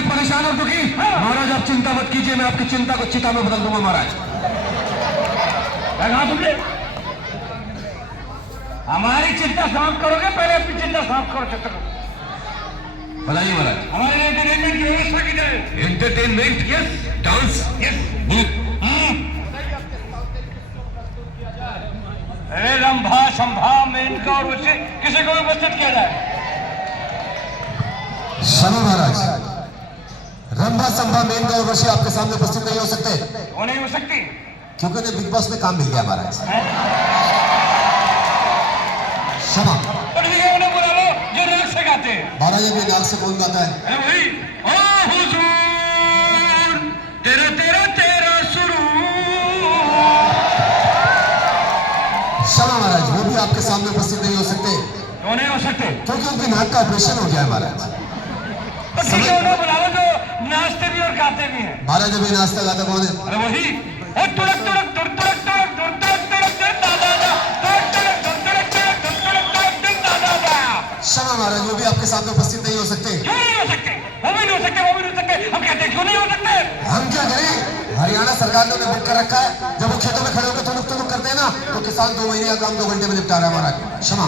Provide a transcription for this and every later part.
महाराज परेशान और दुखी। महाराज आप चिंता मत कीजिए, मैं आपकी चिंता को चिता में बदल दूंगा महाराज। तुमने हमारी चिंता समाप्त करोगे, पहले अपनी चिंता समाप्त करो। चित्र बताइए महाराज। हमारे एंटरटेनमेंट की व्यवस्था की जाए। Entertainment, yes. Dance, yes. अरे रंभा संभा मेनका और उसे किसी को भी उपस्थित किया जाए। क्षमा महाराज, रंभा संभा मेनका और वशी आपके सामने उपस्थित नहीं हो सकते। वो नहीं हो सकती क्योंकि उन्हें बिग बॉस में काम मिल गया महाराज। क्षमा। तो ठीक है, उन्हें बुला लो जो राग से गाते हैं। महाराज अभी नाक से कौन गाता है? अरे वही, ओ हुजूर तेरा तेरा तेरा सुरूर। क्षमा महाराज, वो भी आपके सामने उपस्थित नहीं हो सकते। क्यों नहीं हो सकते? क्योंकि उनकी नाक का ऑपरेशन हो गया है महाराज। तो ठीक है, उन्हें बुला लो जो नाचते भी और गाते भी हैं। महाराज अभी नाचता गाता कौन है? अरे वही, ओ तुड़क तुड़क तुड़ तुड़क तुड़क तुड़ तुड़क तुड़क तुड़ दादा दा तुड़क तुड़क तुड़ तुड़क तुड़क तुड़ तुड़क तुड़क तुड़ दादा दा। क्षमा महाराज, वो भी आपके सामने उपस्थित नहीं हो सकते। क्यों नहीं हो सकते? वो भी नहीं हो सकते, वो भी नहीं हो सकते। हम कहते हैं क्यों नहीं हो सकते? हम क्या करें? हरियाणा सरकार ने उन्हें बुक कर रखा है। जब वो खेतों में खड़े होकर तुनुक करते हैं ना, तो किसान 2 महीने का काम 2 घंटे में निपटा रहा है महाराज। क्षमा।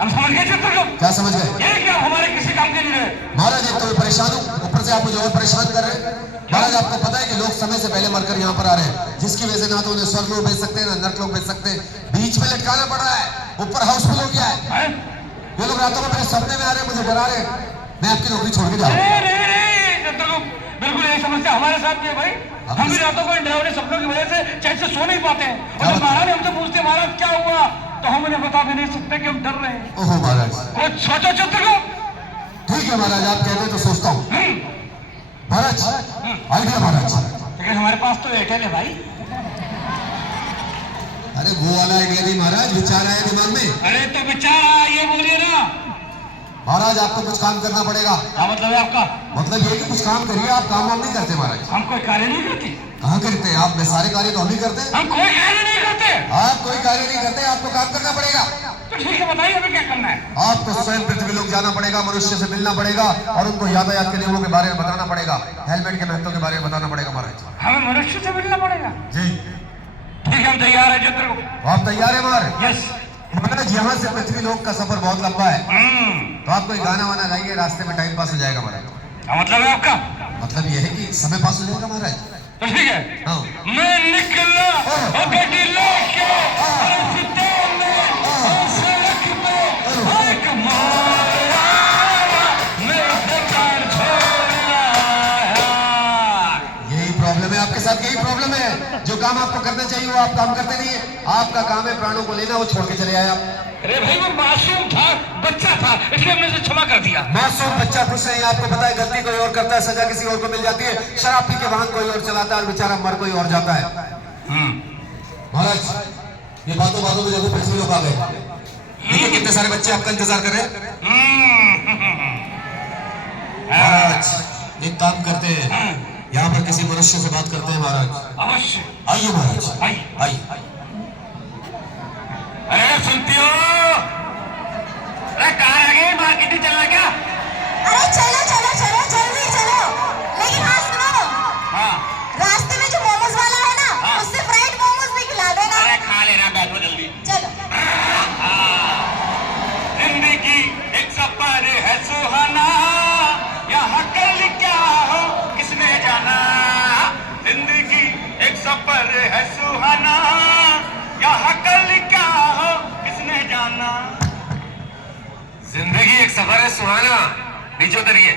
हम समझ गए चित्र को। क्या समझ गए? ये क्या हमारे किसी काम के लिए? महाराज एक तो मैं परेशान हूँ, ऊपर से आप मुझे और परेशान कर रहे हैं। महाराज आपको पता है कि लोग समय से पहले मरकर यहाँ पर आ रहे हैं, जिसकी वजह से ना तो उन्हें स्वर्ग लोग भेज सकते हैं, ना नरक लोग भेज सकते हैं। बीच में लटकाना पड़ रहा है, ऊपर हाउसफुल हो गया है। ये लोग रातों में मेरे सपने में आ रहे हैं, मुझे डरा रहे हैं। मैं आपकी नौकरी छोड़ के जाऊँ? बिल्कुल यही समस्या हमारे साथ भी है भाई। हम भी रातों को इन डरावने सपनों की वजह से चैन से सो नहीं पाते हैं। और जब महाराज हमसे पूछते महाराज क्या हुआ, तो हम उन्हें बता भी नहीं सकते कि हम डर रहे हैं। ओहो महाराज, कुछ सोचो चित्र को। ठीक है महाराज, आप कहते हैं तो सोचता हूँ। महाराज आइडिया महाराज। लेकिन हमारे पास तो एयरटेल है भाई। अरे वो वाला आइडिया नहीं महाराज, विचार आया दिमाग में। अरे तो विचार आया, ये बोलिए ना महाराज। आपको कुछ काम करना पड़ेगा। क्या मतलब है आपका? मतलब ये कि कुछ काम करिए। आप काम वाम नहीं करते महाराज। हम कोई कार्य नहीं करते। कहाँ करते हैं आप? मैं सारे कार्य तो हम ही करते हैं। हम कोई कार्य नहीं करते। आप कोई कार्य नहीं करते, आपको काम करना पड़ेगा। तो ठीक है, बताइए हमें क्या करना है। आपको स्वयं पृथ्वी लोक जाना पड़ेगा, मनुष्य से मिलना पड़ेगा और उनको यातायात के नियमों के बारे में बताना पड़ेगा, हेलमेट के महत्व के बारे में बताना पड़ेगा महाराज। हमें मनुष्य से मिलना पड़ेगा? जी ठीक है, हम तैयार है चित्र को। आप तैयार है महाराज? यस। महाराज यहाँ से पृथ्वी लोक का सफर बहुत लंबा है, तो आप कोई गाना वाना गाइए, रास्ते में टाइम पास हो जाएगा महाराज। क्या मतलब है आपका? मतलब यह है कि समय पास हो जाएगा महाराज। तो ठीक है, हाँ। मैं निकला गड्डी लेके रास्ते में सड़क पे एक माया मैं बेकार छोड़ आया। यही प्रॉब्लम है आपके साथ, यही प्रॉब्लम है। जो काम आपको करना चाहिए वो आप काम करते नहीं है। आपका काम है प्राणों को लेना, वो छोड़ के चले आए आप। अरे भाई वो मासूम था, बच्चा था, इसलिए हमने उसे क्षमा कर दिया। मासूम बच्चा कुछ नहीं, आपको पता है गलती कोई और करता है, सजा किसी और को मिल जाती है। शराब पी के वाहन कोई और चलाता है और बेचारा मर कोई और जाता है। महाराज ये बातों बातों में देखो पृथ्वी लोग आ गए। देखिए कितने सारे बच्चे आपका इंतजार कर रहे हैं। महाराज एक काम करते हैं, यहाँ पर किसी मनुष्य से बात करते हैं महाराज। अवश्य आइए महाराज, आइए। अरे सुनती हो? अरे कहाँ आ गए? मार्केट में चलना क्या? अरे चलो चलो चलो जल्दी चलो। लेकिन हाँ सुनो, हाँ रास्ते में जो मोमोज वाला है ना, हाँ। उससे फ्राइड मोमोज भी खिला देना। अरे खा लेना, बैठो जल्दी। चलो। जिंदगी एक सफर है सुहाना, यहाँ कल क्या हो किसने जाना। जिंदगी एक सफर है सुहाना, यहाँ कल क्या हो किसने जाना। जिंदगी एक सफर है सुहाना, नीचे उतरिए।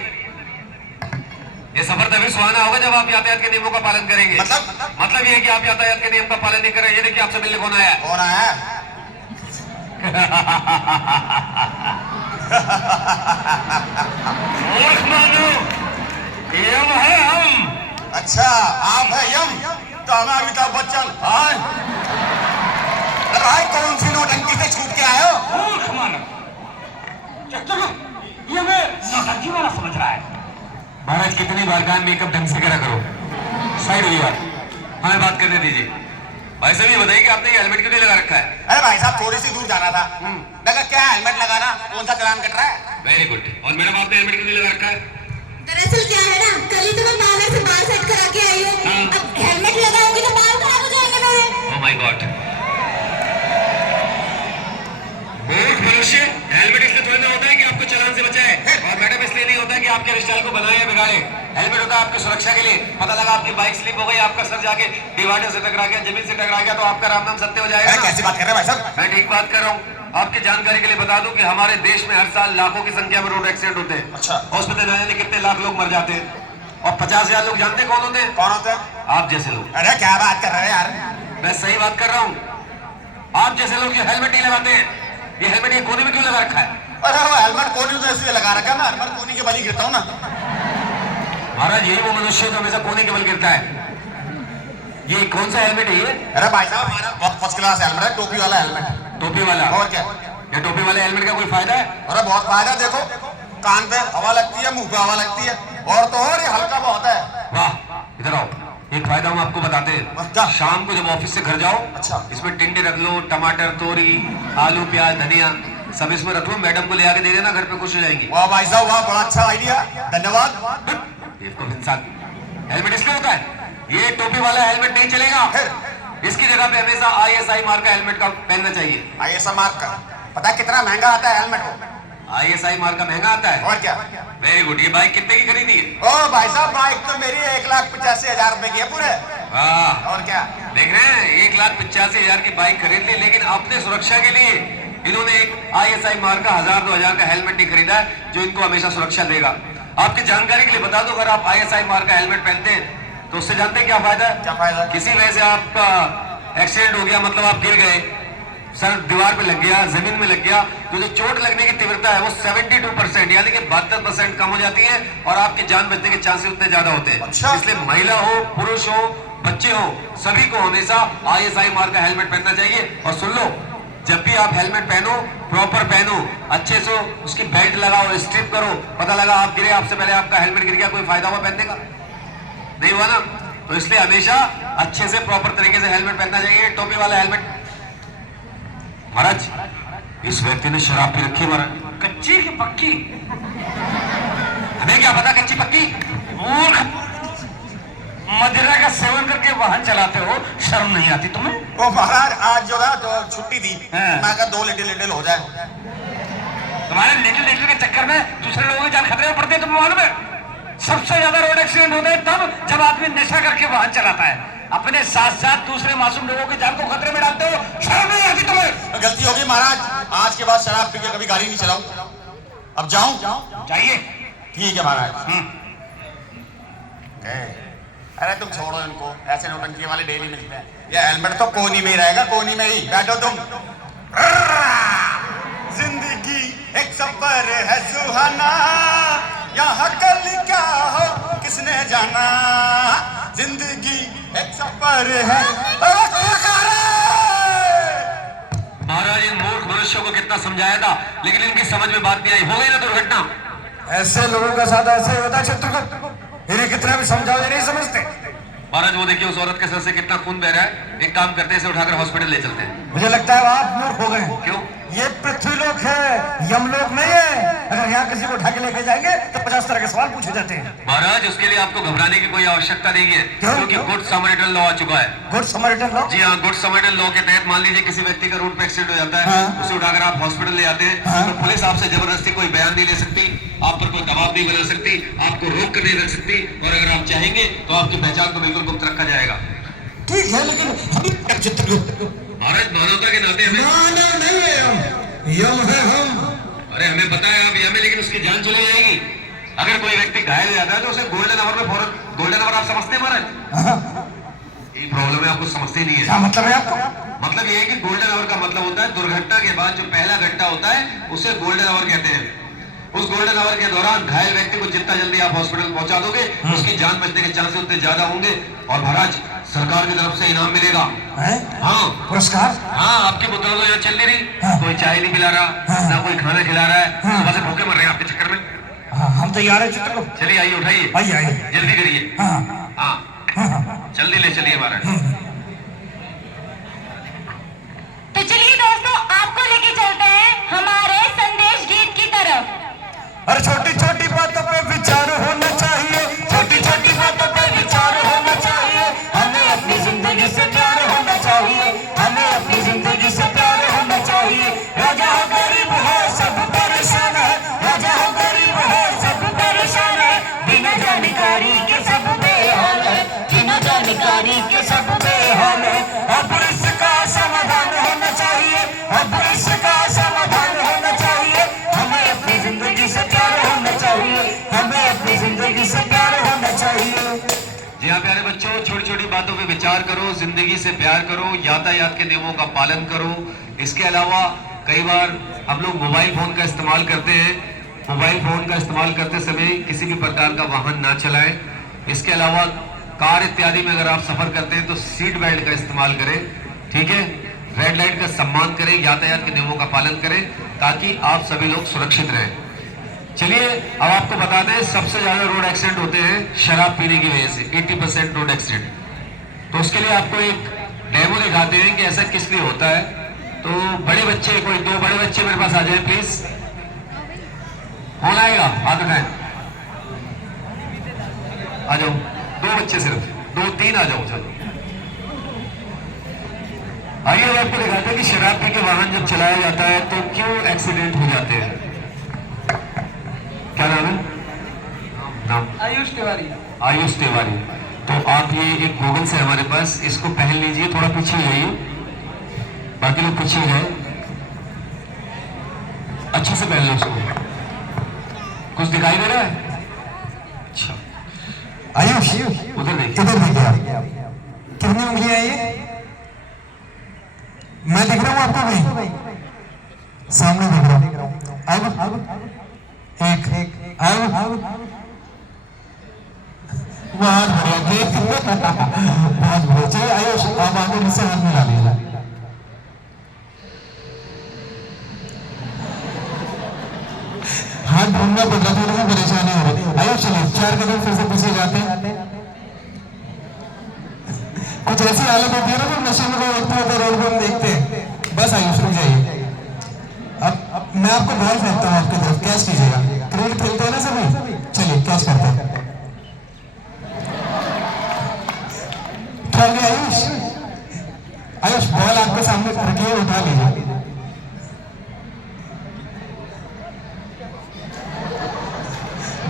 ये सफर तभी सुहाना होगा जब आप यातायात के नियमों का पालन करेंगे। मतलब ये है कि आप यातायात के नियम का पालन नहीं करेंगे। ये देखिए आपसे मिलने कौन आया? कौन आया? मूर्ख मानो, यम है हम। अच्छा आप है यम, तो हमें अमिताभ बच्चन। भाई कौन सी नौटंकी से छूट के आए हो? मूर्ख मानो, ये हमें नौटंकी वाला समझ रहा है। महाराज कितनी बार कान मेकअप ढंग से करा करो। साइड हुई बात, हमें बात करने दीजिए। भाई साहब ये बताइए कि आपने ये हेलमेट क्यों नहीं लगा रखा है? अरे भाई साहब थोड़ी सी दूर जाना था, लगा क्या हेलमेट लगाना, कौन सा चालान कट रहा है। Very good. और मैडम आपने हेलमेट क्यों नहीं लगा रखा है? दरअसल क्या है ना, आपके स्टाइल को बनाए या बिगाड़े। हेलमेट होता है आपकी सुरक्षा के लिए। पता लगा आपकी बाइक स्लिप हो गई, आपका सर जाके डिवाइडर से टकरा गया, जमीन से टकरा गया, तो आपका राम नाम सत्य हो जाएगा। कैसी बात कर रहे हैं भाई साहब? मैं ठीक बात कर रहा हूँ। आपकी जानकारी के लिए बता दूं कि हमारे देश में हर साल लाखों की संख्या में रोड एक्सीडेंट होते हैं। अच्छा। हॉस्पिटल जाने कितने लाख लोग मर जाते हैं, और 50,000 लोग जानते कौन होते हैं? कौन होते हैं? आप जैसे लोग। अरे क्या बात कर रहे हैं यार? मैं सही बात कर रहा हूँ। आप जैसे लोग जो हेलमेट नहीं लगाते हैं, ये हेलमेट ये कोने में क्यों लगा रखा है? अरे वो हेलमेट कोनी तो इसलिए लगा रखा है ना, हेलमेट कोनी के बल ही गिरता हूँ ना। महाराज यही वो मनुष्य जो हमेशा कोने के बल गिरता है। ये कौन सा हेलमेट है ये? अरे भाई साहब हमारा बहुत फर्स्ट क्लास हेलमेट है, टोपी वाला हेलमेट। टोपी वाला? और क्या? ये टोपी वाले हेलमेट का कोई फायदा है? अरे बहुत फायदा, देखो कान पे हवा लगती है, मुंह पे हवा लगती है, और तो और ये हल्का बहुत है। वाह, इधर आओ, एक फायदा हम आपको बताते क्या? हैं। शाम को जब ऑफिस से घर जाओ, अच्छा। इसमें टिंडे रख लो, टमाटर, तोरी, आलू, प्याज, धनिया सब इसमें रख लो, मैडम को ले आके दे देना, घर पे खुश हो जाएंगी। वाह भाई साहब वाह, बड़ा अच्छा आइडिया, धन्यवाद। इंसान हेलमेट इसलिए होता है, ये टोपी वाला हेलमेट नहीं चलेगा। इसकी जगह पे हमेशा ISI मार्क का हेलमेट का पहनना चाहिए। ISI मार्क का पता है कितना महंगा आता है हेलमेट वो? ISI मार्क का महंगा आता है। और क्या? Very good. ये बाइक कितने की खरीदी है? ओ भाई साहब बाइक तो मेरी 1,85,000 रुपए की है पूरे। वाह, और क्या? देख रहे हैं, 1,85,000 की बाइक खरीद ली, लेकिन अपने सुरक्षा के लिए इन्होंने एक ISI मार्क का 1,000-2,000 का हेलमेट नहीं खरीदा है, जो इनको हमेशा सुरक्षा देगा। आपकी जानकारी के लिए बता दो, अगर आप ISI मार्क का हेलमेट पहनते हैं तो उससे जानते हैं क्या फायदा है? क्या फायदा? किसी वजह से आपका एक्सीडेंट हो गया, मतलब आप गिर गए, सर दीवार पे लग गया, जमीन में लग गया, तो जो चोट लगने की तीव्रता है वो 72% यानी कि 72% कम हो जाती है, और आपकी जान बचने के चांसेस उतने ज्यादा होते हैं। अच्छा। इसलिए महिला हो, पुरुष हो, बच्चे हो, सभी को हमेशा ISI मार्क का हेलमेट पहनना चाहिए। और सुन लो, जब भी आप हेलमेट पहनो, प्रॉपर पहनो, अच्छे से उसकी बेल्ट लगाओ, स्ट्रिप करो। पता लगा आप गिरे, आपसे पहले आपका हेलमेट गिर गया, कोई फायदा हुआ पहनने का? नहीं हुआ ना। तो इसलिए हमेशा अच्छे से प्रॉपर तरीके से हेलमेट पहनना चाहिए, टोपी वाला हेलमेट। महाराज, इस व्यक्ति ने शराब पी रखी महाराज। कच्ची की पक्की? हमें क्या पता कच्ची पक्की? मूर्ख, मदिरा का सेवन करके वाहन चलाते हो, शर्म नहीं आती तुम्हें? ओ महाराज आज जो है तो छुट्टी दी, हाँ। मैं कहा 2 लिटिल हो जाए। तुम्हारे लिटिल के चक्कर में दूसरे लोगों की जान खतरे में पड़ती है, तुम्हें मालूम है? सबसे ज्यादा रोड एक्सीडेंट होते हैं तब जब आदमी नशा करके वाहन चलाता है। अपने साथ साथ दूसरे मासूम लोगों की जान को खतरे में डालते हो, शर्म नहीं आती तुम्हें? गलती होगी महाराज, आज के बाद शराब पी के कभी गाड़ी नहीं चलाऊं। अब जाऊं? चाहिए। ठीक है महाराज। अरे तुम छोड़ो इनको, ऐसे नौटंकी वाले डेली मिलते हैं। ये हेलमेट तो कोनी में ही रहेगा, कोनी में ही बैठो तुम। जिंदगी एक सफर है सुहाना, यहाँ कल क्या हो किसने जाना, जिंदगी एक सफर है। महाराज, इन मूर्ख मनुष्यों को कितना समझाया था, लेकिन इनकी समझ में बात नहीं आई। हो गई ना दुर्घटना। ऐसे लोगों का साथ ऐसे ही होता है चित्रगुप्त। इन्हें कितना भी समझाओ ये नहीं समझते। महाराज वो देखिए, उस औरत के सर से कितना खून बह रहा है। एक काम करते हैं, इसे उठाकर हॉस्पिटल ले चलते हैं। मुझे लगता है आप मूर्ख हो गए। क्यों? ये पृथ्वीलोक है, यमलोक नहीं है। अगर यहाँ किसी को उठा के लेके जाएंगे तो 50 तरह के सवाल पूछे जाते हैं। महाराज, उसके लिए आपको घबराने की कोई आवश्यकता नहीं है, क्यों? क्योंकि गुड समरिटन लॉ आ चुका है। Good Samaritan law? जी हाँ, गुड समरिटन लॉ के तहत मान लीजिए किसी व्यक्ति का रोड पे एक्सीडेंट हो जाता है, हाँ। उसे उठाकर आप हॉस्पिटल ले आते हैं, हाँ। तो पुलिस आपसे जबरदस्ती कोई बयान नहीं ले सकती, आप पर कोई दबाव नहीं बना सकती, आपको रोक कर नहीं रख सकती, और अगर आप चाहेंगे तो आपकी पहचान को बिल्कुल गुप्त रखा जाएगा। ठीक है, लेकिन हम चित्रगुप्त महाराज, मानवता के नाते हमें मानव नहीं है, हम यम है हम। अरे हमें पता है आप यम है, लेकिन उसकी जान चली जाएगी। अगर कोई व्यक्ति घायल हो जाता है तो उसे गोल्डन आवर में फौरन, गोल्डन आवर आप समझते हैं महाराज? ये प्रॉब्लम है, आपको समझते नहीं क्या है। मतलब है आपका? मतलब ये है कि गोल्डन आवर का मतलब होता है दुर्घटना के बाद जो पहला घंटा होता है उसे गोल्डन आवर कहते हैं। उस गोल्डन आवर के दौरान घायल व्यक्ति को जितना जल्दी आप हॉस्पिटल पहुंचा दोगे, उसकी जान बचने के चांसेस उतने ज्यादा होंगे। और महाराज, सरकार की तरफ से इनाम मिलेगा। हाँ, पुरस्कार? हाँ, आपकी मुद्रा तो यहाँ चल नहीं रही, हाँ। कोई चाय नहीं पिला रहा, हाँ। ना कोई खाना खिला रहा है, हाँ। सुबह से भूखे मर रहे हैं आपके चक्कर में। हाँ, हम तैयार है चित्रगुप्त। चलिए आइए, उठाइए, आइए आइए। जल्दी करिए। हाँ हाँ, जल्दी ले चलिए महाराज। तो चलिए दोस्तों, आपको लेके चलते हैं हमारे संदेश गीत की तरफ। अरे छोटी छोटी बातों पे विचार होना चाहिए, छोटी छोटी बातों पे विचार होना चाहिए। हमें अपनी जिंदगी से प्यार होना चाहिए, हमें अपनी जिंदगी से प्यार होना चाहिए। राजा हो गरीब है सब परेशान है, राजा हो गरीब है सब परेशान यहाँ प्यारे बच्चों, छोटी छोटी बातों पे विचार करो, जिंदगी से प्यार करो, यातायात के नियमों का पालन करो। इसके अलावा कई बार हम लोग मोबाइल फोन का इस्तेमाल करते हैं। मोबाइल फोन का इस्तेमाल करते समय किसी भी प्रकार का वाहन ना चलाएं। इसके अलावा कार इत्यादि में अगर आप सफर करते हैं तो सीट बेल्ट का इस्तेमाल करें, ठीक है। रेड लाइट का सम्मान करें, यातायात के नियमों का पालन करें, ताकि आप सभी लोग सुरक्षित रहें। चलिए अब आपको बता दें, सबसे ज्यादा रोड एक्सीडेंट होते हैं शराब पीने की वजह से, 80% रोड एक्सीडेंट। तो उसके लिए आपको एक डेमो दिखाते हैं कि ऐसा किस लिए होता है। तो बड़े बच्चे, कोई 2 बड़े बच्चे मेरे पास आ जाए प्लीज। कौन आएगा? हाथ उठाएं, आ जाओ। 2 बच्चे सिर्फ, 2-3 आ जाओ। चलो आइए, अब आपको दिखाते हैं कि शराब पी के वाहन जब चलाया जाता है तो क्यों एक्सीडेंट हो जाते हैं। क्या नाम है? नाम आयुष तिवारी। आयुष तिवारी। तो आप ये एक गूगल से हमारे पास, इसको पहन लीजिए, थोड़ा पीछे हो जाइए, बाकी लोग पीछे हो जाए, अच्छे से पहन लो उसको। कुछ दिखाई दे रहा है? अच्छा, आयुष उधर देखिए, इधर देखिए आप, कितनी उंगलियां हैं ये? मैं दिख रहा हूँ आपको नहीं? सामने दिख रहा हूँ। अब एक अब बहुत बढ़िया, बहुत बढ़िया। चलिए आयुष, आप आगे मुझसे हाथ मिला लीजिए। हाथ ढूंढना पड़ रहा, थोड़ी सी परेशानी हो रही। आयुष चलिए 4 कदम फिर से पीछे जाते हैं। कुछ ऐसी हालत होती है ना, तो नशे में कोई व्यक्ति होता है, रोड पर हम देखते हैं। बस आयुष रुक जाइए। अब मैं आपको बॉल फेंकता हूँ आपकी तरफ, कैच कीजिएगा। क्रिकेट खेलते हैं ना सभी, चलिए कैच करते हैं। क्या हो गया आयुष? आयुष बॉल आपके सामने रखी है, उठा लीजिए।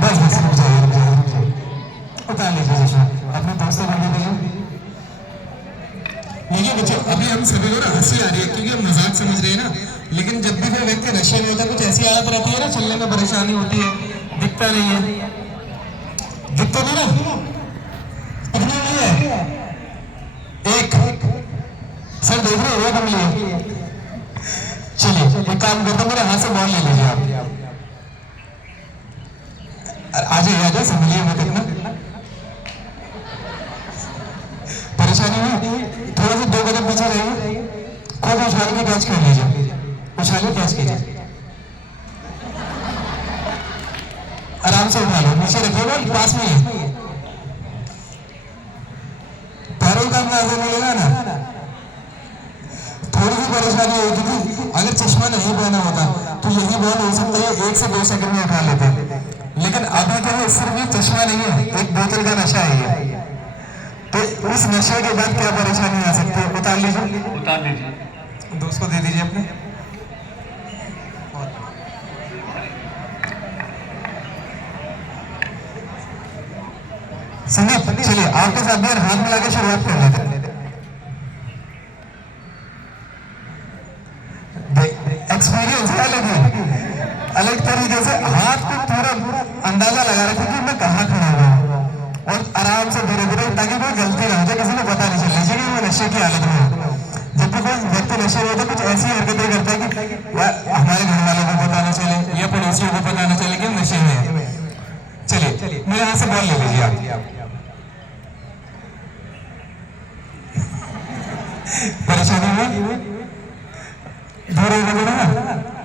बस बस रुक जाइए, रुक जाइए, रुक जाइए, उठा लीजिए चश्मा, अपने दोस्तों को दे दीजिए। देखिए बच्चों, अभी हम सभी को ना हंसी आ रही है क्योंकि हम मजाक समझ रहे हैं ना, लेकिन जब भी कोई व्यक्ति नशे में होता है, कुछ ऐसी हालत रहती है ना, चलने में परेशानी होती है, दिखता नहीं है, दिखता नहीं ना, कितनी उंगली है? एक। सर देख रहे हो, 1 उंगली है। चलिए एक काम करते, मेरे हाथ से बॉल ले लीजिए आप। आ जाइए, संभलिए मत इतना, परेशानी हुई, थोड़ा सा 2 कदम पीछे रहिए, खुद उछाल के कैच कर लीजिए, उछालिए कैच कीजिए, आराम से उठा लो, नीचे रखिए, बॉल पास में है, पैरों का अंदाजा मिलेगा ना। थोड़ी सी परेशानी होती थी, अगर चश्मा नहीं पहना होता तो यही बॉल हो सकता है 1 से 2 सेकंड में उठा लेते, लेकिन अभी तो सिर्फ ये चश्मा नहीं है, एक बोतल का नशा है ये। तो उस नशे के बाद क्या परेशानी आ सकती है? उतार लीजिए, उतार लीजिए, दोस्त को दे दीजिए अपने। संदीप चलिए आपके साथ भी हाथ मिला के शुरुआत कर लेते हैं। एक्सपीरियंस है अलग तरीके से, हाथ को पूरा अंदाजा लगा रखा कि मैं कहाँ खड़ा हुआ, और आराम से धीरे धीरे, ताकि कोई गलती ना हो जाए, किसी को पता नहीं चलना चाहिए कि वो नशे की हालत में है। जब भी कोई व्यक्ति नशे में होता है, कुछ ऐसी हरकतें करता है कि हमारे घर वालों को पता ना चले या पड़ोसियों को पता ना चले कि हम नशे में हैं। चलिए मेरे हाथ से बॉल ले लीजिए आप। परेशानी हुई, दूर हो गए ना,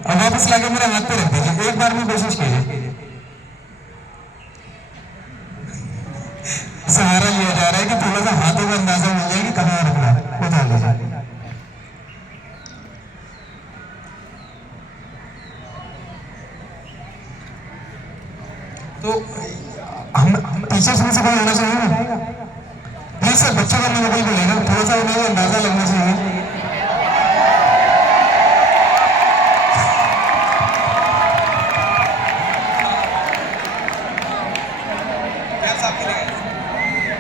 अब वापस लाके मेरे हाथ पे रख दीजिए, एक बार में कोशिश कीजिए। सहारा लिया जा रहा है कि थोड़ा सा हाथों का अंदाजा मिल जाए कि कहाँ रखना है, उतार लीजिए। तो हम टीचर्स में से कोई होना चाहिए प्लीज सर, बच्चों का नहीं कोई बोलेगा, थोड़ा सा उन्हें अंदाजा लगना चाहिए।